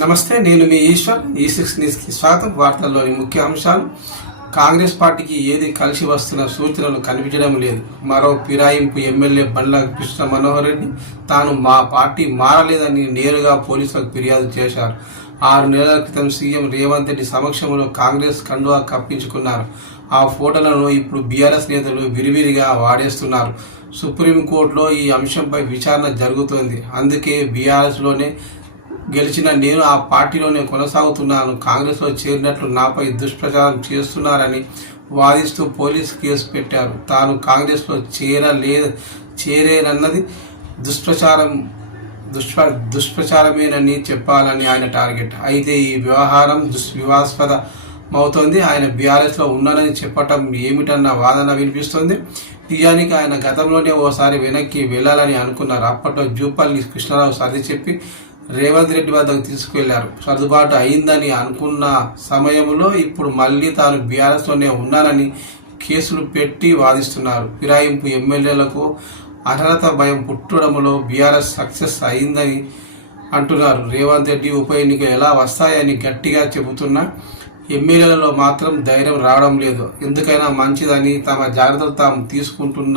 నమస్తే నేను మీ ఈశ్వర్. ఈ సిక్స్ న్యూస్కి స్వాగతం. వార్తల్లోని ముఖ్య అంశాలు. కాంగ్రెస్ పార్టీకి ఏది కలిసి వస్తున్న సూచనలు కనిపించడం లేదు. మరో ఫిరాయింపు ఎమ్మెల్యే బండ్ల కృష్ణ మనోహర్ రెడ్డి తాను మా పార్టీ మారలేదని నేరుగా పోలీసులకు ఫిర్యాదు చేశారు. ఆరు నెలల క్రితం సీఎం రేవంత్ రెడ్డి సమక్షంలో కాంగ్రెస్ కండువా కప్పించుకున్నారు. ఆ ఫోటోలను ఇప్పుడు బీఆర్ఎస్ నేతలు విరివిరిగా వాడేస్తున్నారు. సుప్రీంకోర్టులో ఈ అంశంపై విచారణ జరుగుతోంది. అందుకే బీఆర్ఎస్లోనే గెలిచిన నేను ఆ పార్టీలోనే కొనసాగుతున్నాను. కాంగ్రెస్లో చేరినట్లు నాపై దుష్ప్రచారం చేస్తున్నారని వాదిస్తూ పోలీస్ కేసు పెట్టారు. తాను కాంగ్రెస్లో చేరలే చేరేనన్నది దుష్ప్రచారం దుష్ప దుష్ప్రచారమేనని చెప్పాలని ఆయన టార్గెట్. అయితే ఈ వ్యవహారం దుష్వివాస్పదమవుతోంది ఆయన బీఆర్ఎస్లో ఉన్నానని చెప్పటం ఏమిటన్న వాదన వినిపిస్తోంది. నిజానికి ఆయన గతంలోనే ఓసారి వెనక్కి వెళ్ళాలని అనుకున్నారు. అప్పట్లో జూపల్లి కృష్ణారావు సర్ది చెప్పి రేవంత్ రెడ్డి వద్దకు తీసుకువెళ్ళారు. సర్దుబాటు అయిందని అనుకున్న సమయంలో ఇప్పుడు మళ్ళీ తాను బీఆర్ఎస్లోనే ఉన్నానని కేసులు పెట్టి వాదిస్తున్నారు. ఫిరాయింపు ఎమ్మెల్యేలకు అర్హత భయం పుట్టడంలో బీఆర్ఎస్ సక్సెస్ అయిందని అంటున్నారు. రేవంత్ రెడ్డి ఉప ఎన్నిక ఎలా వస్తాయని గట్టిగా చెబుతున్నా ఎమ్మెల్యేలలో మాత్రం ధైర్యం రావడం లేదు. ఎందుకైనా మంచిదని తమ జాగ్రత్తలు తాము తీసుకుంటున్న